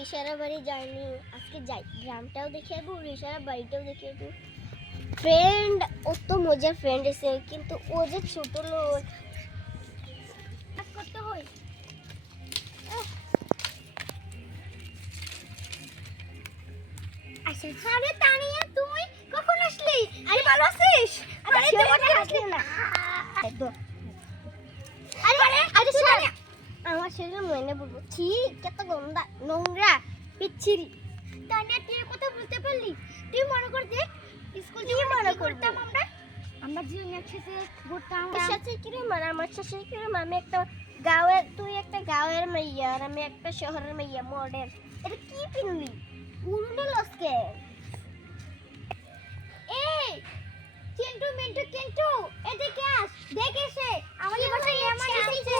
রিশারা বাড়ি যাইনি, আজকে যাই, গ্রামটাও দেখে যাবো, রিশারা বাড়িটাও দেখে যাবো। ফ্রেন্ড, ও তো মজার ফ্রেন্ড এসে, কিন্তু ও যে ছোট লোক করতে হয়। আচ্ছা, আরে তানিয়া তুই কখন আসলি? আরে ভালো আছিস? আরে তুই আসলি না। আরে আরে আরে আমার শরীরে ময়লা বলবো, ঠিক কত গন্ধা, নোংরা, পিচ্ছিরি। তানিয়া তুই কথা বলতে পারলি? তুই মনে কর যে স্কুল থেকে মনে করতাম আমরা যে একসাথে ঘুরতাম। সাথে কি রে মানে আমার সাথে কি রে, আমি একটা গাঁয়ের, তুই একটা গাঁয়ের মাইয়া আর আমি একটা শহরের মাইয়া, মডেল। এটা কি পিনলি? উল্টো লসকে। এই চিন্টু মিন্টু চিন্টু, এদিকে আস, দেখ এসে আমাদের বাসায় মেহমান এসেছে।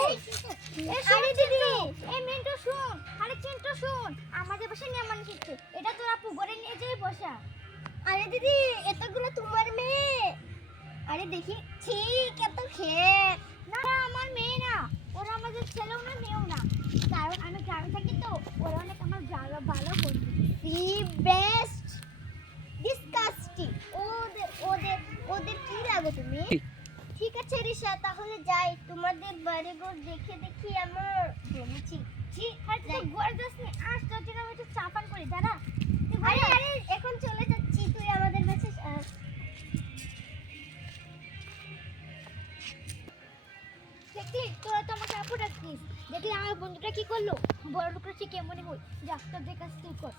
আরে দিদি, এই মিন্টু শুন, আরে চিন্টু শুন, আমাদের বাসায় মেহমান এসেছে। এটা তোর আপু ঘরে নিয়ে যাই বসা। আরে দিদি, এতগুলো তোমার মেয়ে? আরে দেখি, ঠিক এত খেয়ে। না আমার মেয়ে না, ওরা আমাদের ছেলেও না মেয়েও না, কারণ আমি গ্রামে থাকি তো, ওরা অনেক আমার ভালো ভালো বন্ধু। The best disgusting. ওদের ওদের ওদের কি লাগো তুমি? ঠিক আছে রিশা, তাহলে যাই, তোমাদের বাড়িঘর দেখে দেখি আমার জমেছি। জি আর তুই ঘর যাসনি, আজ তোর জন্য আমি একটু চা পান করি, দাঁড়া। আরে আরে এখন চলে যাচ্ছি, তুই আমাদের কাছে দেখলি, তোরা তো আমাকে আপু ডাকতিস, দেখলি আমার বন্ধুটা কি করলো, বড় লোকরা সে কেমনই হই। যা তোর দেখাস তুই কর।